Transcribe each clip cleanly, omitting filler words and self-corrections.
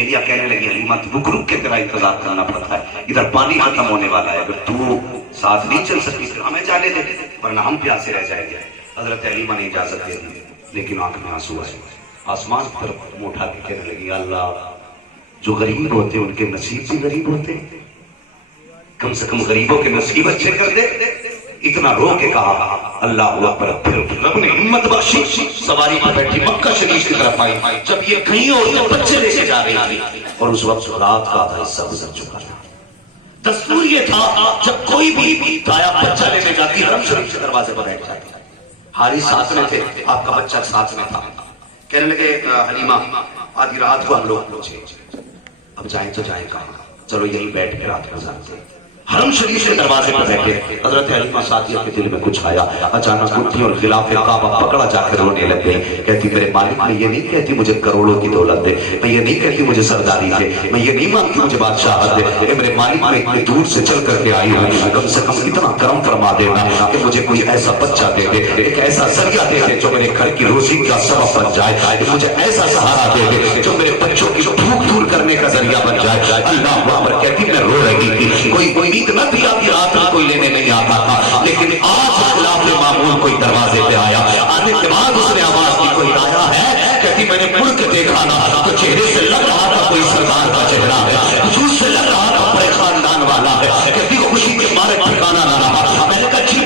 सहेलियां कहने लगी हलीमा रुक रुक के तेरा इंतजार करना पड़ता है, इधर पानी खत्म होने वाला है, अगर तू साथ नहीं चल सकती तो हमें जाने दे वरना हम प्यासे रह जाएंगे। हजरत हलीमा ने इजाजत दे दी, लेकिन आंख में आंसू आए, आसमान की तरफ मुंह उठा के कहने लगी अल्लाह जो गरीब होते उनके नसीब भी गरीब होते, कम से कम गरीबों के नसीब अच्छे कर दे। इतना रो के कहा अल्लाह अकबर। फिर रब ने हिम्मत बख्शी, सवारी पर बैठी मक्का शरीफ की तरफ आई। जब ये कहीं और बच्चे लेके जा रही थी और उस वक्त रात का आधा हिस्सा गुजर चुका था। दस्तूर ये था जब कोई भी दाया बच्चा लेने जाती हरम शरीफ के दरवाजे पर बैठ जाती। हारी साथ में थे, आपका बच्चा साथ में था। कहने लगे हलीमा आधी रात को हम लोग पहुंचे, अब जाए तो जाए कहाँ, चलो यहीं बैठ के रात गुजारते। हरम शरीफ के दरवाजे पर बैठे हजरत हलीमा सादिया के दिल में कुछ आया, अचानक उठी और खिलाफ काबा पकड़ा जाकर रोने लग गई। कहती मेरे मालिक मैं ये नहीं कहती मुझे करोड़ों की दौलत दे, मैं ये नहीं कहती मुझे सरदारी दे, मैं ये नहीं मांगती मुझे बादशाहत दे, मेरे मालिक मैं इतनी दूर से चल करके आई हूँ, कम से कम इतना करम फरमा देना कि मुझे कोई ऐसा बच्चा दे दे, एक ऐसा जरिया दे दे जो मेरे घर की रोजी का सबब बन जाए, मुझे ऐसा सहारा दे दे जो मेरे बच्चों की भूख दूर करने का जरिया बन जाए। अल्लाह पर कहती मैं रो रही थी, कोई न थी आपकी रात में कोई लेने नहीं आता था, लेकिन आज खिलाफ मामूल कोई दरवाजे पे आया, आने के बाद उसने आवाज की कोई आया है। कहती मैंने मुड़ के देखा ना तो चेहरे से लग रहा था कोई सरदार का चेहरा है, वजूद से लग रहा था बड़े खानदान वाला है। कहती खुशी के मारे ठिकाना ना रहा। मैंने कहा जी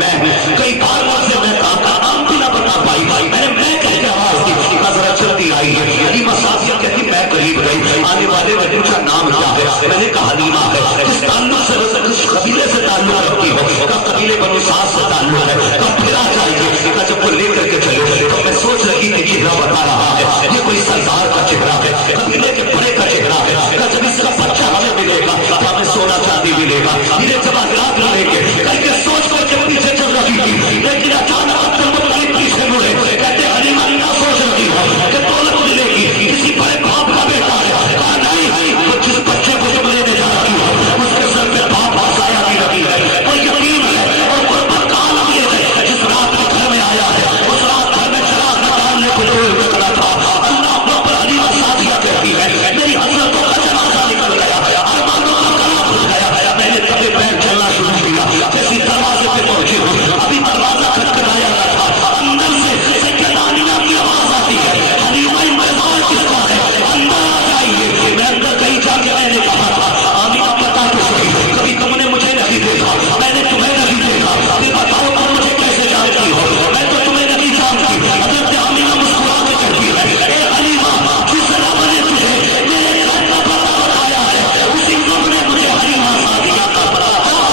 मैं कई बार से मैं कहा नाम भी ना बता पाई, मैंने मैं कह के आवाज दी, नजर चलती आई है। हलीमा सादिया कहती मैं करीब गई, आने वाले ने पूछा नाम क्या है, मैंने कहा हलीमा है। किस ताल्लुक से किस कबीले से ताल्लुक रखती हो, कब कबीले बनु साद से ताल्लुक है, कब फिरा चाहिए, जब वो लेकर के चले तो मैं सोच रही थी चेहरा बता रहा है ये कोई सरदार का चेहरा है, कबीले के बड़े का चेहरा है, जब इसका बच्चा हमें मिलेगा तो हमें सोना चांदी मिलेगा, ये जवाहरात मिलेंगे करके सोच करके पीछे चल रही थी। लेकिन अचानक अब्दुल मुत्तलिब पीछे मुड़े, कहते हलीमा क्या सोच रही हो कि दौलत मिलेगी, किसी बड़े बाप का बेटा है। कहा नहीं, वो जिस बच्चे को तुम लेने जा रही हो उसके सर पे बाप आसाया भी रही है, वो यकीन है और गुर्बत का आलम ये है जिस रात में घर में आया है उस रात घर में चराग न डालने को जोर निकला था। अल्लाह पर हलीमा सादिया कहती है मेरी हजरतों का जनाजा निकल गया, अरमानों का कलम खुल गया, मैंने तबे पैर चलना शुरू किया। जैसे दरवाजे पे पहुंची हूँ अभी दरवाजा खटखटाया गया था, अंदर से सैयदानिया की आवाज आती है हलीमा इंतजार किसका है, अंदर आ जाइए। मैं अंदर कहीं जाके मैंने कहा था आमिना पता तो सही, कभी तुमने मुझे नहीं देखा, मैंने तुम्हें नहीं देखा, अभी बताओ तुम मुझे कैसे जानती हो, मैं तो तुम्हें नहीं जानती। हजरत आमिना मुस्कुरा के कहती है ए हलीमा जिस रब ने तुझे मेरे घर का पता बताया है उसी रब ने मुझे हलीमा सादिया का पता बताया।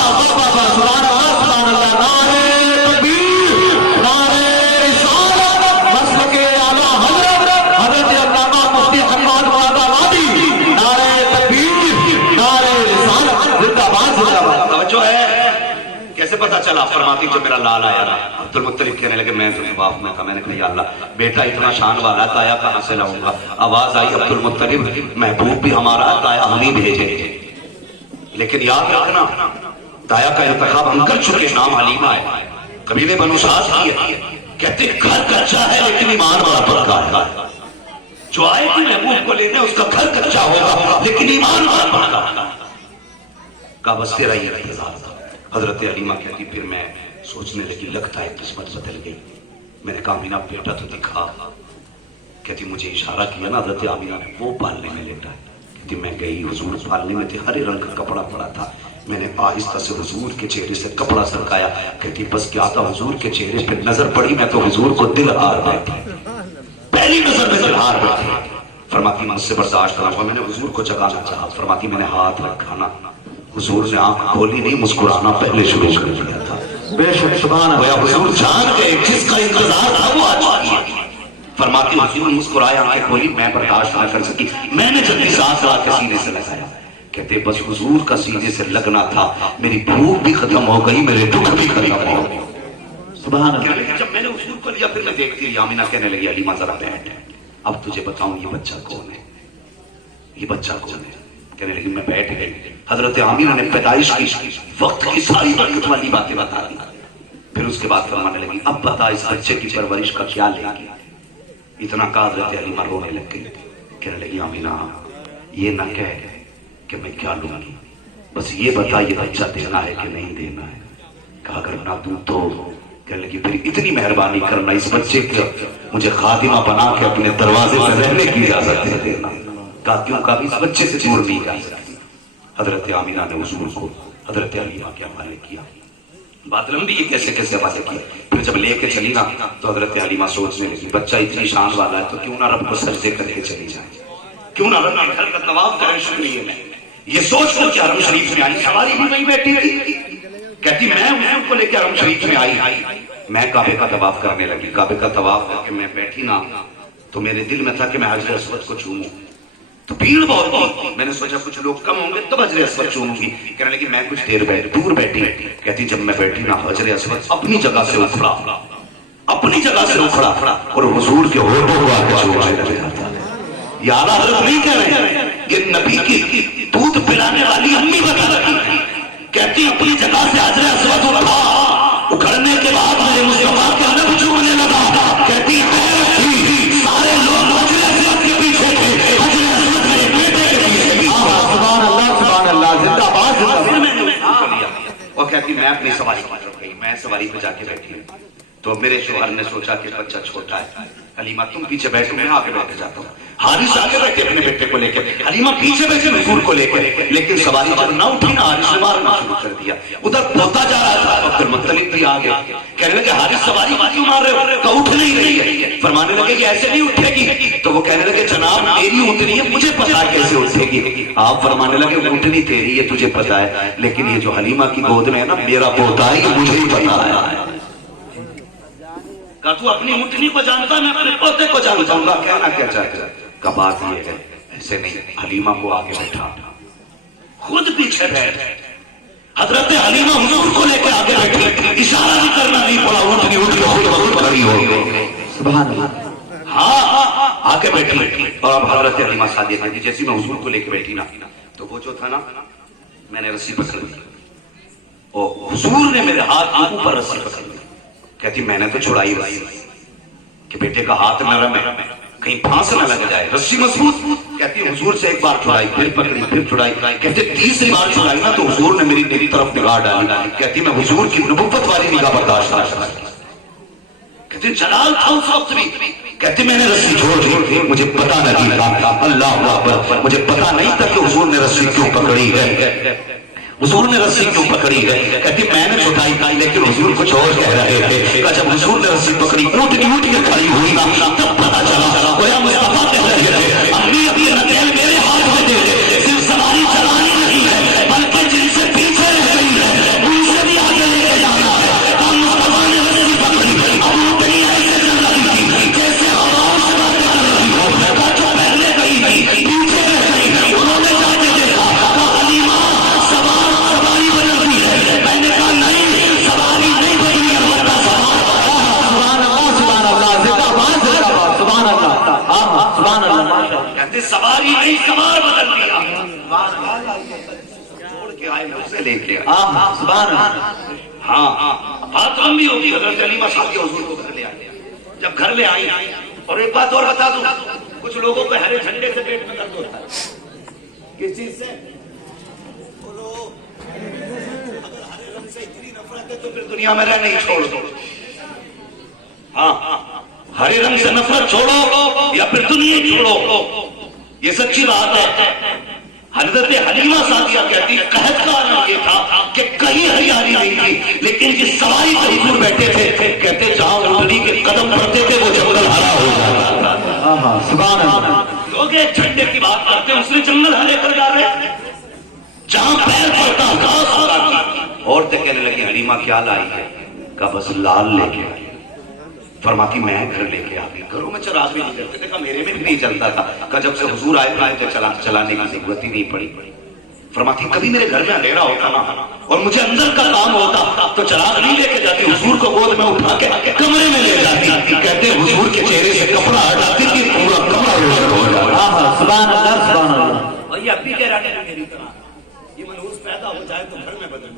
सुभान अल्लाह, सुभान अल्लाह, नारे तकबीर, नारे रिसालत, मसलके आला हजरत हजरत अल्लामा मुफ्ती हम्माद वादी, नारे तकबीर, नारे रिसालत, जिंदाबाद जिंदाबाद। तवज्जो है कैसे पता चला, फरमाती जब मेरा लाल आया ना अब्दुल मुत्तलिब कहने लगे मैं तो बाप में था, मैंने कहा या अल्लाह बेटा इतना शान वाला दाया कहां से लाऊंगा। आवाज आई अब्दुल मुत्तलिब महबूब भी हमारा दाया हम ही भेजे, लेकिन याद रखना दाया का इंतखाब हम कर चुके, नाम हलीमा है, कबीले बनु साद की है। कहते घर कच्चा है लेकिन ईमान बड़ा पक्का है, जो आएगी महबूब को लेने उसका घर कच्चा होगा लेकिन ईमान बड़ा पक्का का। बस तेरा ये इंतजार था। हजरत हलीमा कहती फिर मैं सोचने लगी लगता है किस्मत बदल गई। मैंने कहा आमीना बेटा तो दिखा। कहती मुझे इशारा किया ना हजरत आमीना ने, वो पालने में लेटा है। कहती मैं गई हुजूर पालने में थे, हरे रंग का कपड़ा पड़ा था, मैंने आहिस्ता से हुजूर के चेहरे से कपड़ा सरकाया। कहती बस क्या था हुजूर के चेहरे पे नजर पड़ी, मैं तो हुजूर को दिल हार बैठी, पहली नजर में दिल हार बैठी। फरमाती मुझसे बर्दाश्त ना हुआ, मैंने हुजूर को जगाना चाहा। फरमाती मैंने हाथ रखा ना, हुजूर ने आंख खोली नहीं, मुस्कुराना पहले शुरू कर दिया था। बेशक सुभान अल्लाह, हुजूर जान गए जिसका इंतजार था वो आज किया। फरमाती हुजूर मुस्कुराया, आंखें खोली, मैं बर्दाश्त न कर सकी, मैंने जल्दी सांस ला के सीने से लगाया। कहते बस हुजूर का सीने से लगना था, मेरी भूख भी खत्म हो गई, मेरे दुख भी खत्म हो गए। सुभान अल्लाह। जब मैंने हुजूर को लिया फिर मैं देखती रही। आमीना कहने लगी हलीमा जरा बैठ, अब तुझे बताऊं ये बच्चा कौन है, ये बच्चा कौन है। कहने लगी मैं बैठ गई। हजरत आमीना ने पैदाइश की वक्त की सारी बरकत वाली बातें बता दी। फिर उसके बाद फरमाने लगी अब बता इस बच्चे की परवरिश का क्या लेगी। इतना कहा हजरत हलीमा रोने लग गई। कहने लगी आमीना یہ نہ کہے کہ میں کیا لوں گی، بس یہ بتا یہ بچہ دینا ہے کہ نہیں دینا ہے۔ کہا اگر نہ دوں تو کہنے لگی پھر اتنی مہربانی کرنا اس بچے کے مجھے خادمہ بنا کے اپنے دروازے سے رہنے کی اجازت دے دینا۔ کہا کیوں؟ کہا اس بچے سے دور نہیں جا سکتی۔ حضرت آمینہ نے حضور کو حضرت حلیمہ کے حوالے کیا۔ بات لمبی ہے کیسے کیسے حوالے کیا۔ پھر جب لے کے چلی نا تو حضرت حلیمہ سوچنے لگی بچہ اتنی شان والا ہے تو کیوں نہ رب کو سجدے کر کے چلی جائے، کیوں نہ رب کے گھر کا طواف کرے شریف میں۔ یہ سوچ کر کہ حرم شریف میں آئی، سواری بھی وہیں بیٹھی تھی، کہتی میں حضور کو لے کے حرم شریف میں آئی، میں کعبے کا طواف کرنے لگی۔ کعبے کا طواف کر کے میں بیٹھی نا تو میرے دل میں تھا کہ میں حجر اسود کو چوموں، تو بھیڑ بہت تھی، میں نے سوچا کچھ لوگ کم ہوں گے تو حجر اسود چوموں گی۔ کہنے لگی میں کچھ دیر دور بیٹھی، کہتی جب میں بیٹھی نا حجر اسود اپنی جگہ سے اکھڑا، اپنی جگہ سے اکھڑا اور حضور کے ہونٹوں کو آ کے چومنے لگا۔ یہ اعلیٰ حضرت نہیں کہہ رہے، یہ نبی کی دودھ پلانے والی امی بتا رہی ہے، کہتی اپنی جگہ سے حجر اسود اٹھا، اکھڑنے کے بعد میرے مصطفیٰ کے لب چومنے لگا، کہتی سارے لوگ حجر اسود کے پیچھے تھے، حجر اسود میرے بیٹے کے پیچھے بھی۔ سبحان اللہ سبحان اللہ، زندہ باد زندہ باد۔ اور کہتی میں اپنی سواری پر رک گئی، میں سواری پہ جا کے بیٹھی ہوں تو میرے شوہر نے سوچا کہ بچہ چھوٹا ہے، حلیمہ تم پیچھے بیٹھو میں آگے بیٹھ جاتا ہوں۔ حارث آگے بیٹھے اپنے بیٹے کو لے کے، حلیمہ پیچھے بیٹھے حضور کو لے کے، لیکن سواری جب نہ اٹھی نا حارث نے مارنا شروع کر دیا۔ ادھر پوتا جا رہا تھا تو پھر مطلب بھی آ گیا، کہنے لگے حارث سواری کیوں مار رہے ہو؟ کہ اٹھ نہیں رہی ہے۔ فرمانے لگے کہ ایسے نہیں اٹھے گی، تو وہ کہنے لگے جناب میری اٹھنی ہے، مجھے پتا کیسے اٹھے گی۔ آپ فرمانے لگے اٹھنی تیری ہے تجھے پتا ہے، لیکن یہ جو حلیمہ کی گود میں ہے نا میرا پوتا ہے، یہ مجھے ہی پتا ہے۔ کہا تو اپنی اٹھنی کو جانتا میں اپنے پوتے کو جانتا ہوں، کہنا کیا چاہتا ہے؟ کہ بات یہ ہے ایسے نہیں، حلیمہ کو آگے بیٹھا، خود پیچھے بیٹھ۔ حضرت حلیمہ حضور کو لے کے آگے بیٹھی، اشارہ بھی کرنا نہیں پڑا، اٹھنی اٹھ کے خود بخود کھڑی ہو گئی۔ سبحان اللہ۔ ہاں آگے بیٹھی، اور اب حضرت حلیمہ سعدیہ کہتی جیسی میں حضور کو لے کے بیٹھی نا تو وہ جو تھا نا میں نے رسی پکڑ لی اور حضور نے میرے ہاتھ کے اوپر رسی پکڑ لی۔ کہتی میں نے تو چھڑائی رسی کہ بیٹے کا ہاتھ نرم ہے کہیں پھانس نہ لگ جائے، رسی مضبوط۔ کہتی حضور سے ایک بار چھڑائی، پھر پکڑی، پھر چھڑائی، کہتے تیسری بار چھڑائی نا تو حضور نے میری طرف نگاہ ڈالی۔ کہتی میں حضور کی نبوت والی نگاہ برداشت نہ کر سکی۔ کہتی جلال تھا اس وقت بھی، کہتی میں نے رسی چھوڑ دی، مجھے پتا نہیں تھا، اللہ اکبر، مجھے پتا نہیں تھا کہ حضور نے رسی کیوں پکڑی ہے، حضور نے رسی کیوں پکڑی ہے۔ کہتی میں نے چھٹائی کھائی لیکن حضور کچھ اور کہہ رہے تھے۔ جب حضور نے رسی پکڑی اٹھ کے کھڑی ہوئی نا تب پتا چلا گویا مصطفیٰ کہہ رہے تھے امی اب یہ نکیل میرے ہاتھ میں دے دے، صرف سواری چلانی نہیں ہے بلکہ جن سے پیچھے رہ گئی ہے ان سے بھی آگے لے کے جانا ہے۔ تو مصطفیٰ نے رسی پکڑی، اب اٹھنی ایسے چل رہی تھی جیسے ہواؤں سے باتیں کر رہی ہو، جو پہلے گئی نہیں پیچھے رہ گئی، انہوں نے جا کے دیکھا تو حلیمہ سواری بدلتی ہے۔ میں نے کہا نہیں سواری نہیں بدلی، البتہ سبحان اللہ سبحان اللہ، زندہ باد زندہ باد، سبحان اللہ سبحان اللہ۔ کہتے سواری نہیں سوار بدل دیا، چھوڑ کے آئے میں اسے لے کے آیا۔ سبحان اللہ۔ ہاں بات لمبی ہوگی۔ حضرت حلیمہ سعدیہ حضور کو گھر لے آئے، جب گھر لے آئی اور ایک بات اور بتا دوں، کچھ لوگوں کو ہرے جھنڈے سے پیٹ میں درد ہوتا ہے، کس چیز سے؟ تو پھر دنیا میں رہنا ہی چھوڑ دو۔ ہاں ہرے رنگ سے نفرت چھوڑو یا پھر دنیا چھوڑو، یہ سچی بات ہے۔ حضرت حلیمہ سعدیہ کہتی قحط کا عالم یہ تھا کہ کہیں ہریالی نہیں تھی، لیکن جس سواری پہ حضور بیٹھے تھے کہتے جہاں اونٹنی کے قدم پڑتے تھے وہ جنگل ہرا ہو جاتا تھا۔ سبحان اللہ۔ لوگ ایک جھنڈے کی بات کرتے ہیں، اس نے جنگل ہرے کر جا رہے، جہاں پیر پڑتا گھاس ہوگا۔ عورتیں کہنے لگی حلیمہ کیا لائی ہے؟ کہا بس لال لے کے آئی۔ فرماتی میں گھر لے کے آ گئی، گھروں میں چراغ بھی نہیں کرتے تھے، کہا میرے میں بھی نہیں چلتا تھا، کہا جب سے حضور آئے مجھے چلانے کی ضرورت ہی نہیں پڑی۔ فرماتی کبھی میرے گھر میں اندھیرا ہوتا نا اور مجھے اندر کا کام ہوتا تو چراغ نہیں لے کے جاتی، حضور کو گود میں اٹھا کے کمرے میں لے جاتی، کہتے حضور کے چہرے سے کپڑا ہٹاتی تھی پورا کپڑا روشن ہو جاتا۔ سبحان اللہ سبحان اللہ۔ اور یہ اب بھی کہہ رہا ہے میری طرح یہ منحوس پیدا ہو جائے تو گھر میں بدل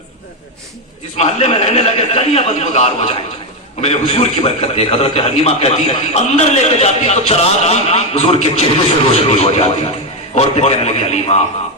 جس محلے میں رہنے لگے گلیاں بدبودار ہو جائیں، میرے حضور کی برکت دیکھ۔ حضرت حلیمہ کہتی اندر لے کے جاتی تو چراغ نہیں حضور کے چہرے سے روشنی ہو جاتی، عورتیں کہنے لگی حلیمہ